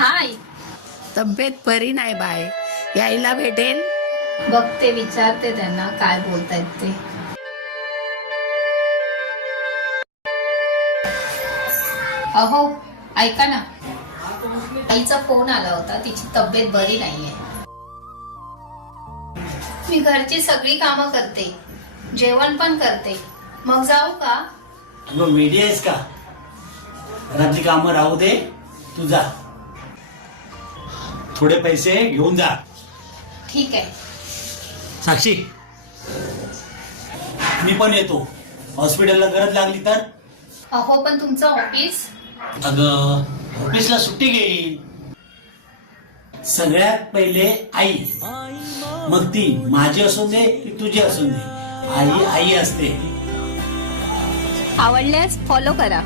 हाय. तब्येत बरी नाही बाय, यायला भेटेल? बघते, विचारते त्यांना काय बोलतायत ते. अहो ऐका ना, आईचा फोन आला होता, तिची तब्येत बरी नाहीये. मी घरची सगळी कामं करते, जेवण पण करते, मग जाऊ का? तू मीडिया आहेस का? घरातली कामं राहू दे, तू जा. थोडे पैसे घेऊन जा. ठीक आहे. साक्षी, मी पण येतो. हॉस्पिटलला गरज लागली तर? अहो पण तुमचं ऑफिस? अगं, ऑफिसला सुट्टी घेईन. सगळ्यात पहिले आई, मग ती माझी असून दे की तुझी असून दे, आई आई असते. आवडल्यास फॉलो करा.